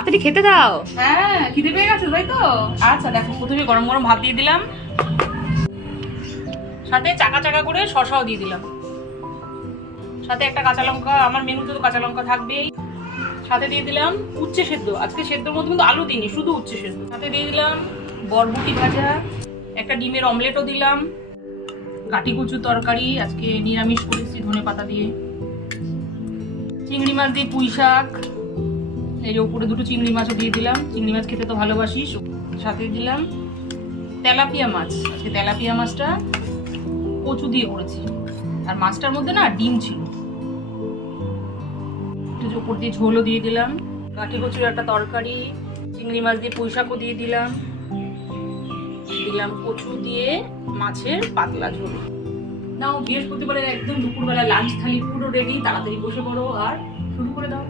তাড়াতাড়ি খেতে দাও। হ্যাঁ খিদে পেয়ে গেছে তাই তো। আচ্ছা দেখো, প্রথমে গরম গরম ভাত দিয়ে দিলাম, সাথে চাকা চাকা করে শসাও দিয়ে দিলাম, সাথে একটা কাঁচা লঙ্কা, আমার মেনুতে তো কাঁচা লঙ্কা থাকবেই। সাথে দিয়ে দিলাম উচ্ছে সেদ্ধ, আজকে সেদ্ধর মধ্যে কিন্তু আলু দিইনি, শুধু উচ্ছে সেদ্ধ। সাথে দিয়ে দিলাম বরবটি ভাজা, একটা ডিমের অমলেটও দিলাম, কাটি কুচু তরকারি, আজকে নিরামিষ করেছি ধনে পাতা দিয়ে, চিংড়ি মাছ দিয়ে পুঁই শাক, এই যে উপরে দুটো চিংড়ি মাছও দিয়ে দিলাম, চিংড়ি মাছ খেতে তো ভালোবাসি। সাথে দিলাম তেলাপিয়া মাছ, আজকে তেলাপিয়া মাছটা কচু দিয়ে করেছি, আর মাছটার মধ্যে না ডিম ছিল। একটু উপর দিয়ে ঝোলও দিয়ে দিলাম, কাঠি কচুর একটা তরকারি, চিংড়ি মাছ দিয়ে পুঁই শাকও দিয়ে দিলাম, দিলাম কচু দিয়ে মাছের পাতলা ঝোল। নাও, বৃহস্পতিবারের একদম দুপুরবেলা লাঞ্চ থালি পুরো রেডি, তাড়াতাড়ি বসে পড়ো আর শুরু করে দাও।